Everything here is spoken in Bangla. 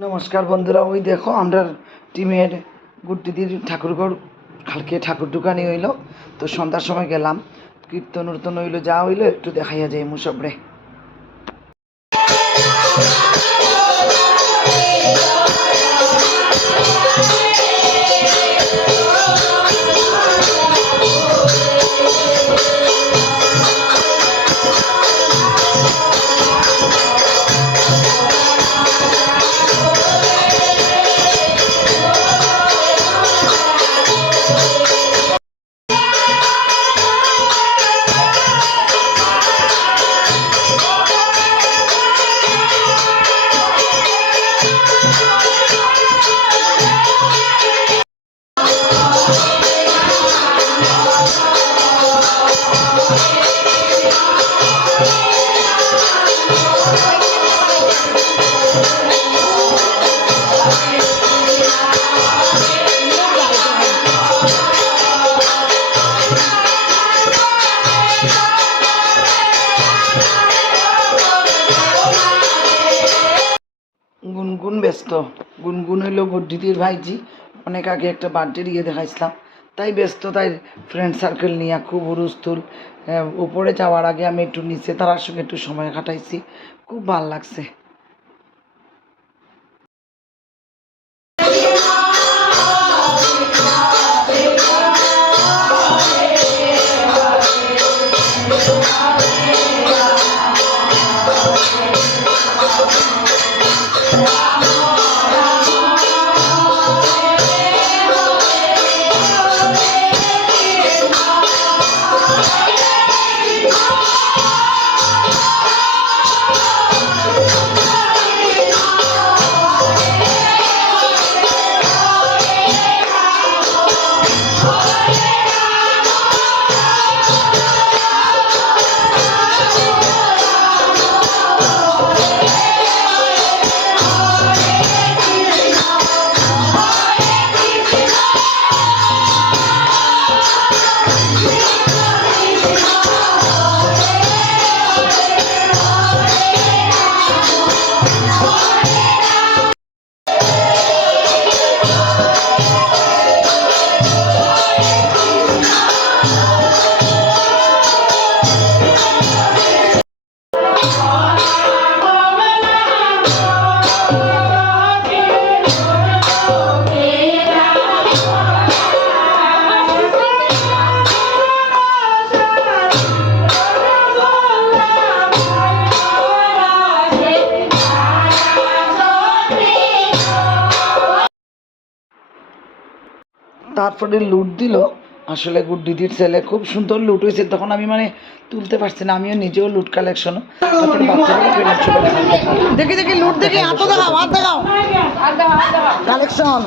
নমস্কার বন্ধুরা, ওই দেখো আমরা টিমের গুড্ডিদির ঠাকুরঘর কালকে ঠাকুর দোকানে হইল, তো সন্ধ্যার সময় গেলাম, কীর্তন উর্তন হইলো, যা হইলো একটু দেখাইয়া যায় মুসবরে। গুনগুন ব্যস্ত, গুনগুন হইল গুড্ডিদির ভাইজি, অনেক আগে একটা বার্থডে ইয়ে দেখাইছিলাম, তাই ব্যস্ত, তাই ফ্রেন্ড সার্কেল নিয়ে খুব হুলস্থুল। উপরে যাওয়ার আগে আমি একটু নিচে তার সঙ্গে একটু সময় কাটাইছি, খুব ভালো লাগছে। তারপরে লুট দিল, আসলে গুড্ডিদির ছেলে খুব সুন্দর লুট হয়েছে, তখন আমি মানে তুলতে পারছি না, আমিও নিজেও লুট কালেকশন। তারপরে দেখি দেখি লুট দেখি, হাত দেখাও, হাত দেখাও কালেকশন।